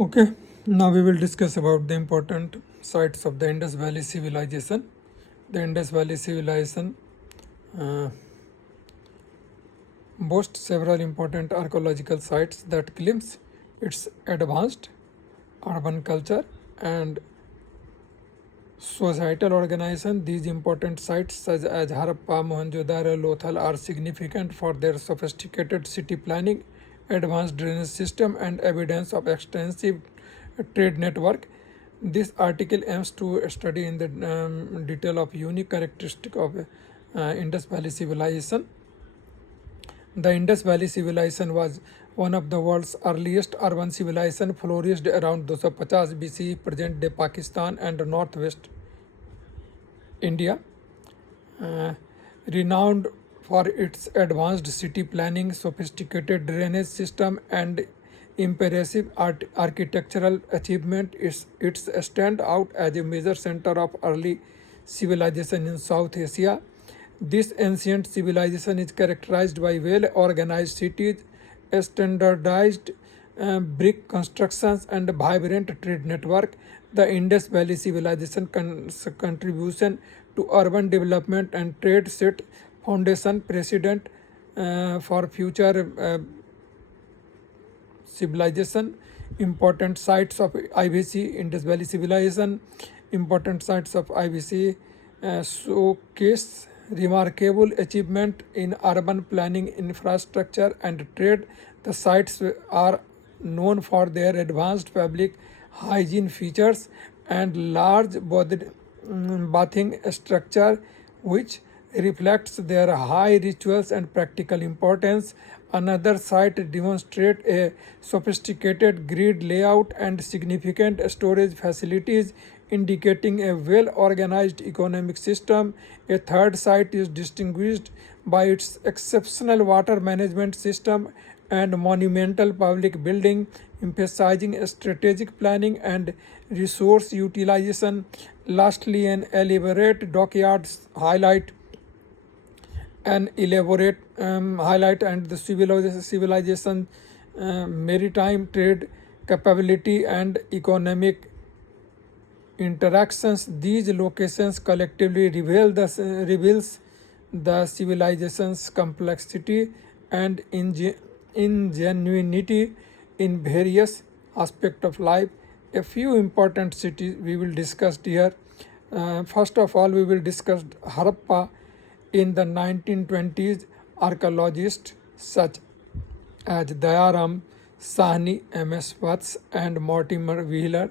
Okay, now we will discuss about the important sites of the Indus Valley Civilization. The Indus Valley Civilization uh, boasts several important archaeological sites that glimpse its advanced urban culture and societal organization. These important sites such as Harappa, Mohenjo-daro, Lothal are significant for their sophisticated city planning, advanced drainage system and evidence of extensive trade network. This article aims to study in the detail of unique characteristic of Indus Valley civilization. The Indus Valley civilization was one of the world's earliest urban civilization, flourished around 250 BC, present-day Pakistan and northwest India. Uh, Renowned for its advanced city planning, sophisticated drainage system, and impressive architectural achievement, its stand out as a major center of early civilization in South Asia. This ancient civilization is characterized by well-organized cities, standardized brick constructions, and vibrant trade network. The Indus Valley civilization contribution to urban development and trade set foundation precedent for future civilization. Important sites of IVC, Indus Valley civilization. Important sites of IVC showcase remarkable achievement in urban planning, infrastructure, and trade. The sites are known for their advanced public hygiene features and large bathing structure, which reflects their high rituals and practical importance. Another site demonstrates a sophisticated grid layout and significant storage facilities, indicating a well-organized economic system. A third site is distinguished by its exceptional water management system and monumental public building, emphasizing strategic planning and resource utilization. Lastly, an elaborate dockyards highlight and the civilization maritime trade capability and economic interactions. These locations collectively reveals the civilization's complexity and ingenuity in various aspects of life. A few important cities we will discuss here. First of all, we will discuss Harappa. In the 1920s, archaeologists such as Dayaram Sahni, M.S. Watts, and Mortimer Wheeler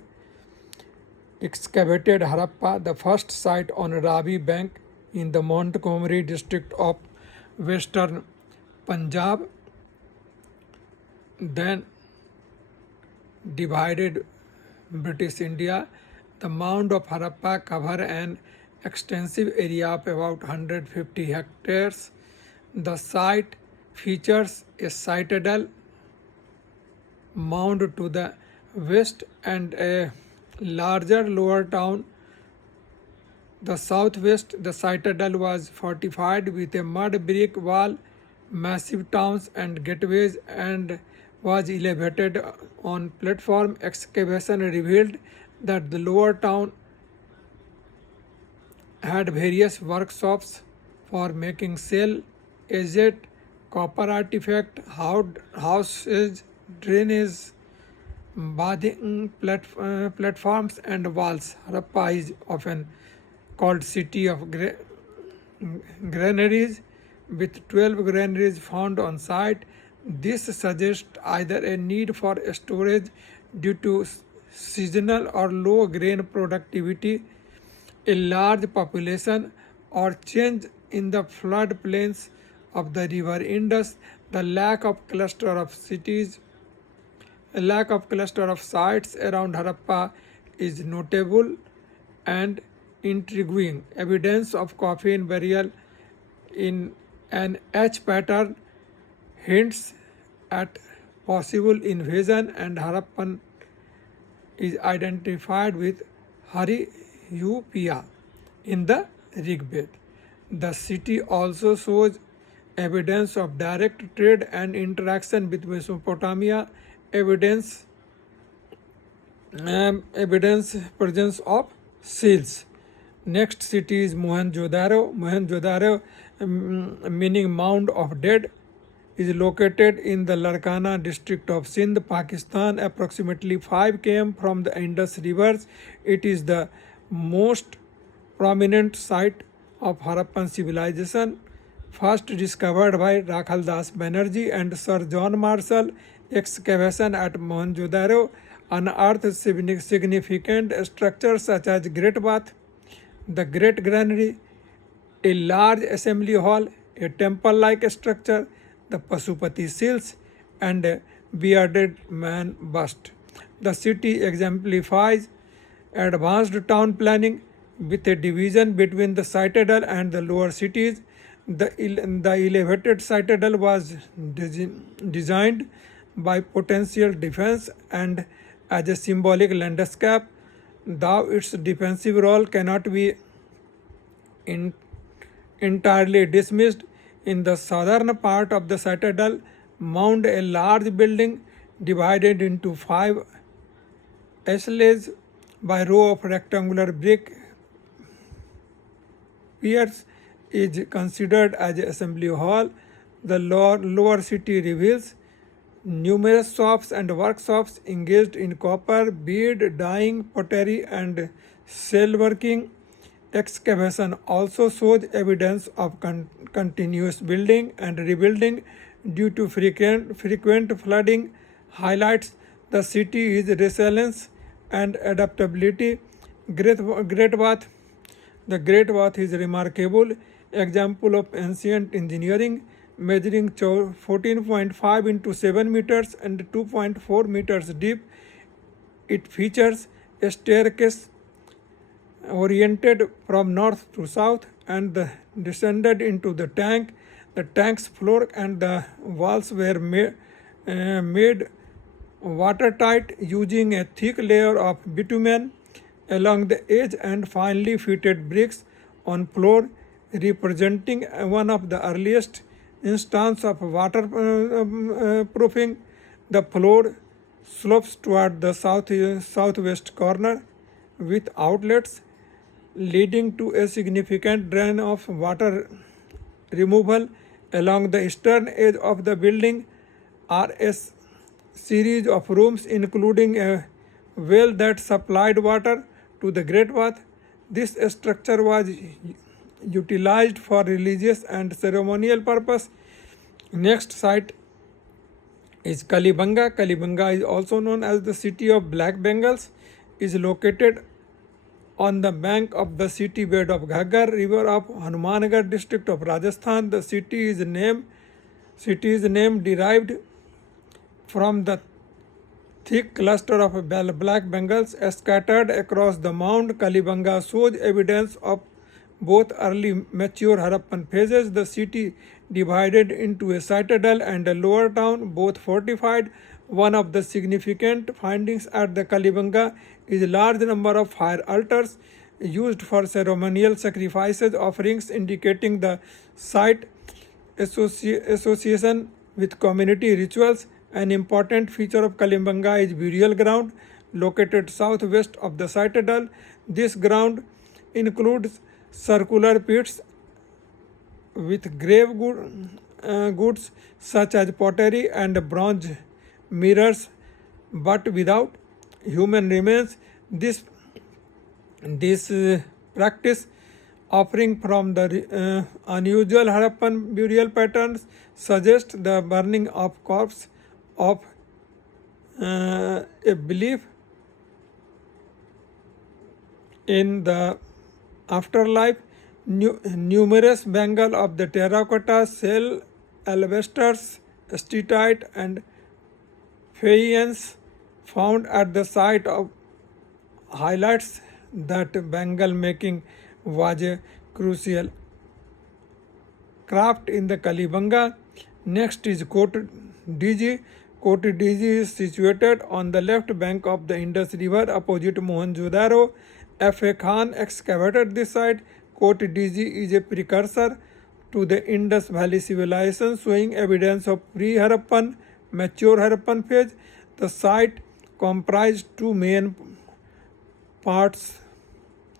excavated Harappa, the first site on Ravi Bank in the Montgomery district of western Punjab, then divided British India. The mound of Harappa cover an extensive area of about 150 hectares. The site features a citadel mound to the west and a larger lower town. The southwest, the citadel was fortified with a mud brick wall, massive towns and gateways, and was elevated on platform. Excavation revealed that the lower town had various workshops for making sail, agate, copper artifact, houses, drainage, bathing platforms, and walls. Harappa is often called city of granaries, with 12 granaries found on site. This suggests either a need for storage due to seasonal or low grain productivity, a large population, or change in the floodplains of the river Indus. The lack of cluster of sites around Harappa is notable and intriguing. Evidence of coffin burial in an H pattern hints at possible invasion, and Harappan is identified with Hariyupia in the Rig-veda. The city also shows evidence of direct trade and interaction with Mesopotamia. Evidence evidence presence of seals. Next city is Mohenjo-daro. Mohenjo-daro, meaning mound of dead, is located in the Larkana district of Sindh, Pakistan, approximately 5 km from the Indus rivers. It is the most prominent site of Harappan civilization, first discovered by Rakhal Das Banerjee and Sir John Marshall. Excavation at Mohenjo-daro unearthed significant structures such as Great Bath, the Great Granary, a large assembly hall, a temple-like structure, the Pasupati seals, and a bearded man bust. The city exemplifies advanced town planning with a division between the citadel and the lower cities. The elevated citadel was designed by potential defense and as a symbolic landscape, though its defensive role cannot be entirely dismissed. In the southern part of the citadel mound a large building divided into 5 echelons by row of rectangular brick piers is considered as an assembly hall. The lower city reveals numerous shops and workshops engaged in copper, bead, dyeing, pottery, and shellworking. Excavation also shows evidence of continuous building and rebuilding due to frequent flooding, highlights the city's resilience and adaptability. Great Bath. The Great Bath is a remarkable example of ancient engineering, measuring 14.5 into 7 meters and 2.4 meters deep. It features a staircase oriented from north to south and descended into the tank. The tank's floor and the walls were made watertight using a thick layer of bitumen along the edge and finely fitted bricks on floor, representing one of the earliest instances of waterproofing. The floor slopes toward the southwest corner with outlets leading to a significant drain of water removal. Along the eastern edge of the building are a series of rooms including a well that supplied water to the Great Bath. This structure was utilized for religious and ceremonial purpose. Next site is Kalibanga. Kalibanga is also known as the city of Black Bengals, is located on the bank of the city bed of Ghaggar river of Hanumangarh district of Rajasthan. The city is name derived from the thick cluster of black Bengals scattered across the mound. Kalibanga shows evidence of both early mature Harappan phases. The city divided into a citadel and a lower town, both fortified. One of the significant findings at the Kalibanga is a large number of fire altars used for ceremonial sacrifices offerings, indicating the site association with community rituals. An important feature of Kalibanga is burial ground located southwest of the citadel. This ground includes circular pits with grave goods such as pottery and bronze mirrors, but without human remains. This practice, offering from the unusual Harappan burial patterns, suggests the burning of corpse of a belief in the afterlife. Numerous Bengal of the terracotta, shell, alabasters, steatite, and faience found at the site of highlights that Bengal making was a crucial craft in the Kalibanga. Next is Kot Diji. Kot Diji is situated on the left bank of the Indus River opposite Mohenjo-daro. F.A. Khan excavated this site. Kot Diji is a precursor to the Indus Valley civilization, showing evidence of pre-Harappan, mature Harappan phase. The site comprised two main parts: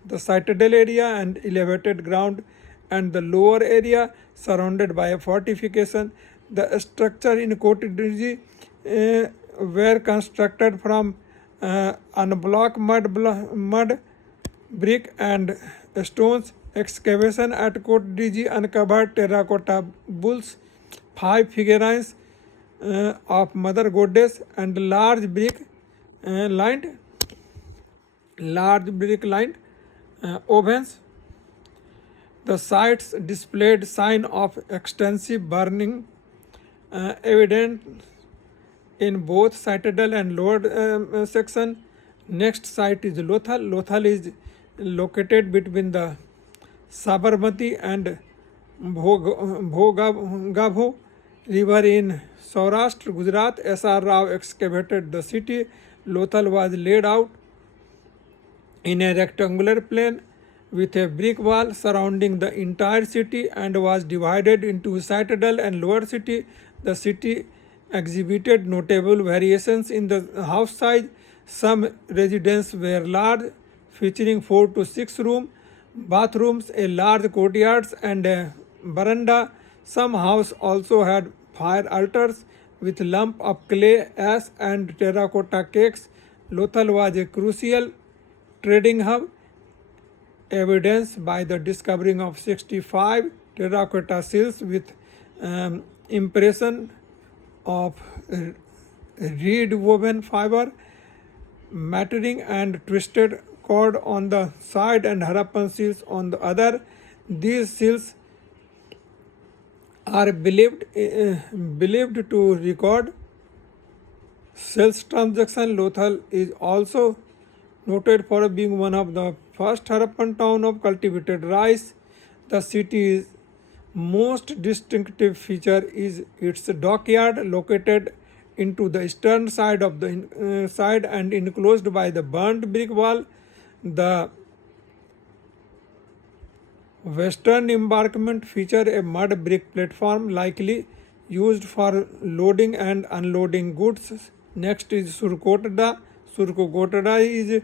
the citadel area and elevated ground, and the lower area surrounded by a fortification. The structure in Kotadiji were constructed from unblocked mud, brick and stones. Excavation at Kotadiji uncovered terracotta bulls, 5 figurines of Mother Goddess, and large brick lined ovens. The sites displayed sign of extensive burning, evident in both citadel and lower section. Next site is Lothal. Lothal is located between the Sabarmati and Bhogabho river in Saurashtra, Gujarat. S.R. Rao excavated the city. Lothal was laid out in a rectangular plain with a brick wall surrounding the entire city and was divided into citadel and lower city. The city exhibited notable variations in the house size. Some residences were large, featuring 4 to 6 bathrooms, a large courtyards, and a veranda. Some houses also had fire altars with lump of clay, ash, and terracotta cakes. Lothal was a crucial trading hub, evidenced by the discovering of 65 terracotta seals with impression of reed woven fiber, mattering and twisted cord on the side and Harappan seals on the other. These seals are believed to record sales transaction. Lothal is also noted for being one of the first Harappan town of cultivated rice. The city's most distinctive feature is its dockyard, located into the eastern side of the side and enclosed by the burnt brick wall. The western embankment feature a mud brick platform likely used for loading and unloading goods. Next is Surkotada. Surkotada is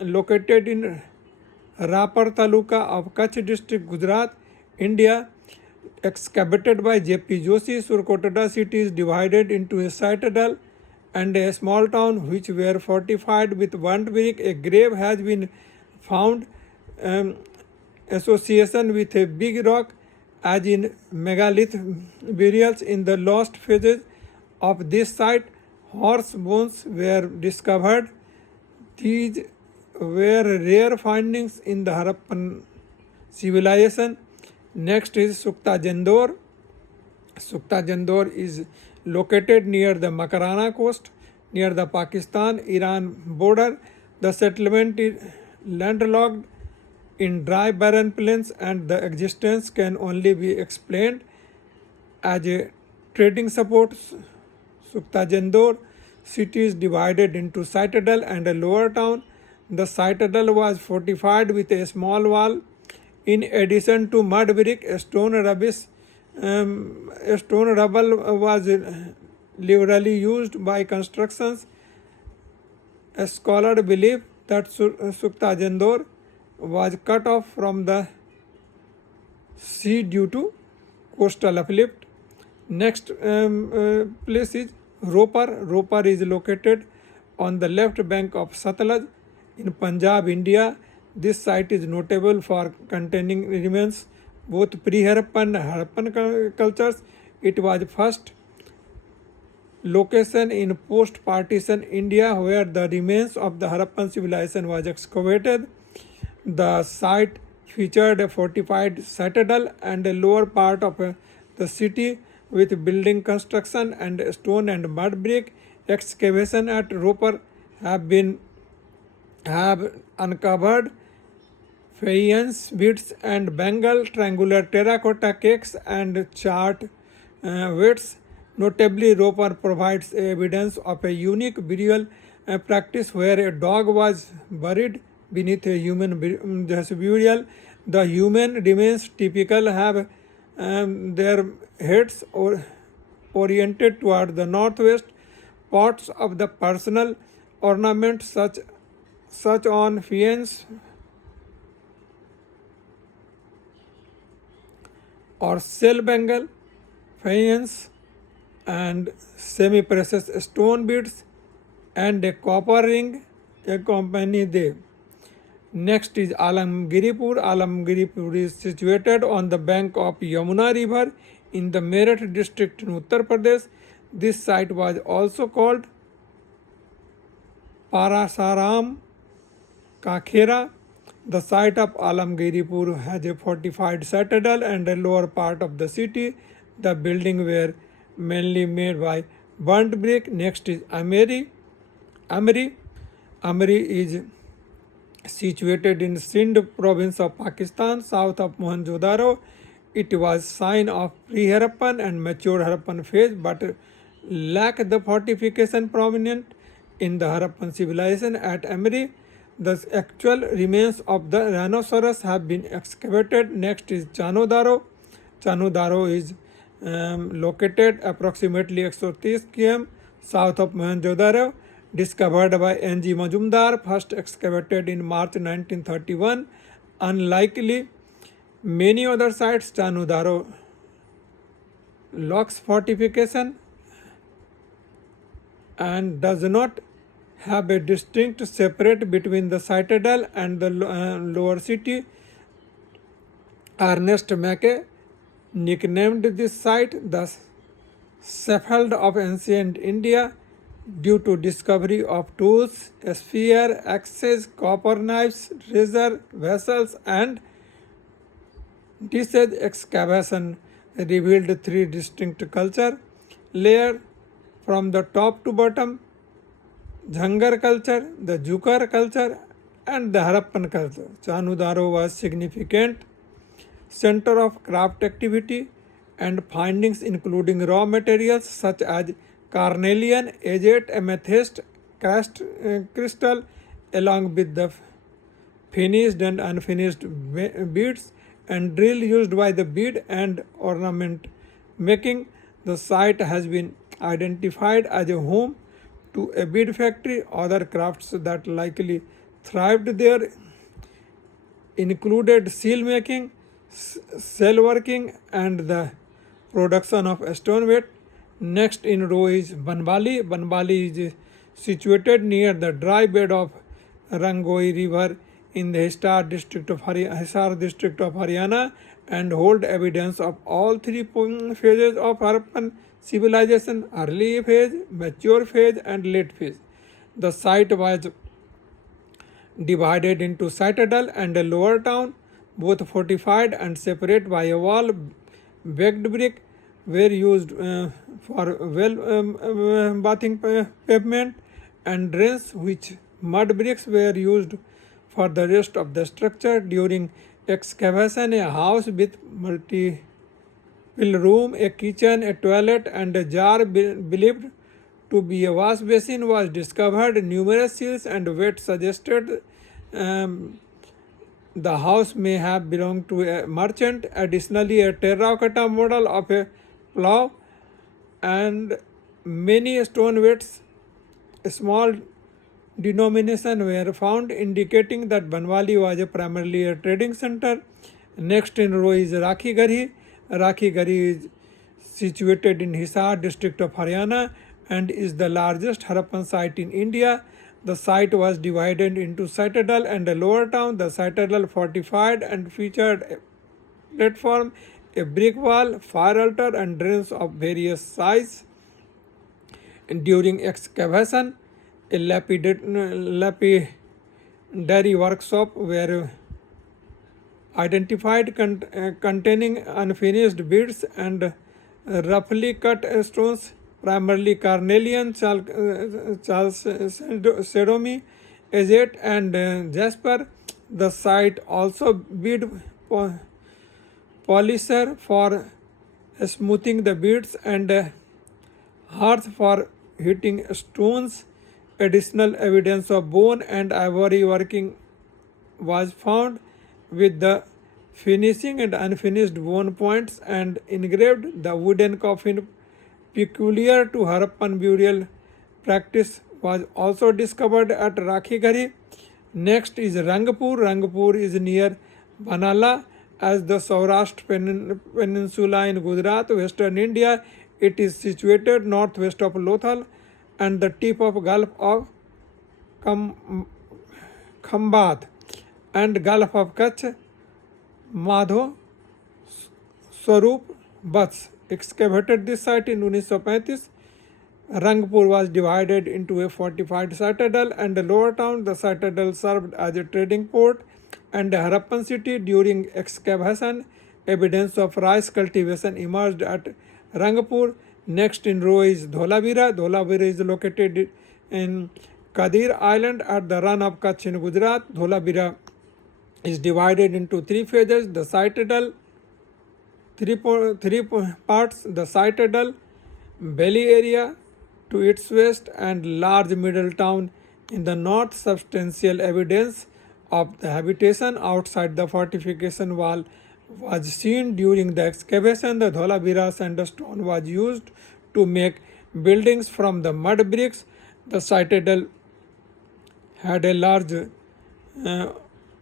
located in Rapar Taluka of Kutch district, Gujarat, India. Excavated by J.P. Joshi, Surkotada city is divided into a citadel and a small town which were fortified with burnt brick. A grave has been found association with a big rock, as in megalith burials. In the lost phases of this site, horse bones were discovered. These were rare findings in the Harappan civilization. Next is Sukta Jandor. Sukta Jandor is located near the Makarana coast, near the Pakistan-Iran border. The settlement is landlocked in dry barren plains, and the existence can only be explained as a trading support. Sukta Jandor city is divided into citadel and a lower town. The citadel was fortified with a small wall. In addition to mud brick, stone rubble was liberally used by constructions. A scholar believes that Sukta Jandor was cut off from the sea due to coastal uplift. Next place is Ropar. Ropar is located on the left bank of Satluj in Punjab, India. This site is notable for containing remains both pre-Harappan and Harappan cultures. It was first location in post-partition India where the remains of the Harappan civilization was excavated. The site featured a fortified citadel and a lower part of the city with building construction and stone and mud brick. Excavation at Ropar have uncovered faience beads and Bengal triangular terracotta cakes and chart weights. Notably, Ropar provides evidence of a unique burial practice where a dog was buried beneath a human burial. The human remains typical have their heads oriented toward the northwest, pots of the personal ornaments such on faience or shell bangle, faience, and semi-precious stone beads, and a copper ring accompany them. Next is Alamgiripur. Alamgiripur is situated on the bank of Yamuna River in the Meerut district in Uttar Pradesh. This site was also called Parasaram Kakhera. The site of Alamgiripur has a fortified citadel and a lower part of the city. The buildings were mainly made by burnt brick. Next is Ameri. Amri is situated in Sindh province of Pakistan, south of Mohenjo-daro. It was sign of pre-Harappan and mature Harappan phase, but lacked the fortification prominent in the Harappan civilization. At Amri, the actual remains of the rhinoceros have been excavated. Next is Chanodaro. Chanodaro is located approximately 130 km south of Mohenjo-daro. Discovered by N.G. Majumdar, first excavated in March 1931. Unlikely many other sites, Chanodaro lacks fortification and does not have a distinct separate between the citadel and the lower city. Ernest Mackay nicknamed this site the Sheffield of ancient India due to discovery of tools, spear, axes, copper knives, razor vessels, and this excavation revealed three distinct culture layers from the top to bottom: Jhangar culture, the Jukar culture, and the Harappan culture. Chanodaro was significant center of craft activity and findings including raw materials such as carnelian, agate, amethyst, crystal, along with the finished and unfinished beads and drill used by the bead and ornament making. The site has been identified as a home to a bead factory. Other crafts that likely thrived there included seal making, shell working, and the production of stoneware. Next in row is Banbali. Banbali is situated near the dry bed of Rangoi River in the Hisar district of Haryana and hold evidence of all three phases of Harappan civilization: early phase, mature phase, and late phase. The site was divided into citadel and a lower town, both fortified and separate by a wall. Baked brick were used for bathing pavement and drains, which mud bricks were used for the rest of the structure. During excavation, a house with multiple room, a kitchen, a toilet, and a jar believed to be a wash basin was discovered. Numerous seals and weight suggested the house may have belonged to a merchant. Additionally, a terracotta model of a plough and many stone weights, small denomination, were found, indicating that Banwali was primarily a trading center. Next in row is Rakhi Garhi. Rakhi Garhi is situated in Hisar district of Haryana and is the largest Harappan site in India. The site was divided into citadel and a lower town. The citadel fortified and featured a platform, a brick wall, fire altar, and drains of various size. During excavation, a lapidary workshop were identified containing unfinished beads and roughly cut stones, primarily carnelian, chalcedony, agate, and jasper. The site also bead polisher for smoothing the beads and hearth for heating stones. Additional evidence of bone and ivory working was found, with the finishing and unfinished bone points and engraved. The wooden coffin, peculiar to Harappan burial practice was also discovered at Rakhigari. Next is Rangpur. Rangpur is near Banala as the Saurashtra Peninsula in Gujarat, Western India. It is situated northwest of Lothal and the tip of Gulf of Khambat and Gulf of Kutch. Madho Swarup Bats excavated this site in 1935. Rangpur was divided into a fortified citadel and a lower town. The citadel served as a trading port and a Harappan city. During excavation, evidence of rice cultivation emerged at Rangpur. Next in row is Dholavira. Dholavira is located in Kadir Island at the run of Kutch in Gujarat. Dholavira is divided into three phases. The citadel, three parts: the citadel, valley area to its west, and large middle town in the north. Substantial evidence of the habitation outside the fortification wall was seen during the excavation. The Dholavira sandstone was used to make buildings from the mud bricks. The citadel had a large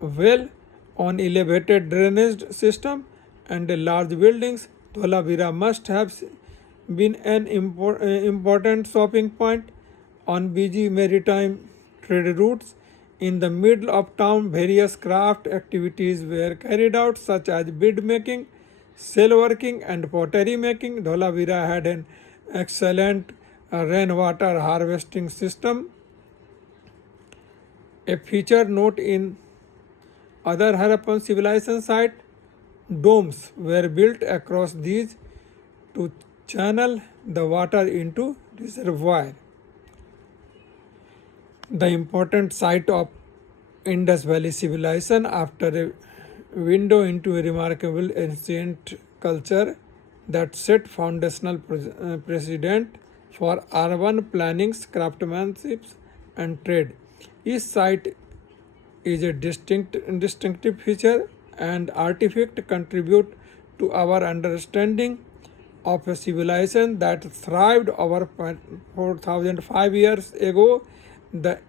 well on elevated drainage system and large buildings. Dholavira must have been an important shopping point on busy maritime trade routes. In the middle of town, various craft activities were carried out, such as bead making, sail working, and pottery making. Dholavira had an excellent rainwater harvesting system. A feature note in other Harappan civilization sites, domes were built across these to channel the water into reservoir. The important site of Indus Valley civilization, after a window into a remarkable ancient culture that set foundational precedent for urban planning, craftsmanship, and trade. Each site is a distinctive feature and artifact contribute to our understanding of a civilization that thrived over 4,005 years ago. The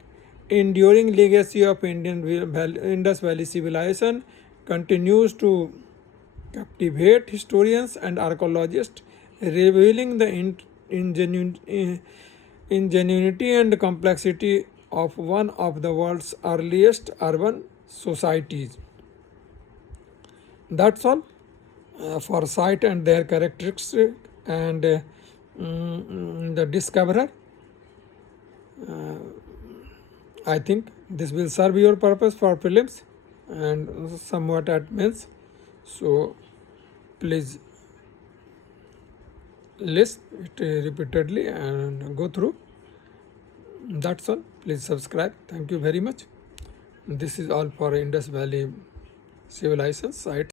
enduring legacy of Indus Valley civilization continues to captivate historians and archaeologists, revealing the ingenuity and complexity of one of the world's earliest urban societies. That's all for site and their characteristics and the discoverer. I think this will serve your purpose for prelims and somewhat at mains. So please listen it repeatedly and go through. That's all. Please subscribe. Thank you very much. This is all for Indus Valley civilization site.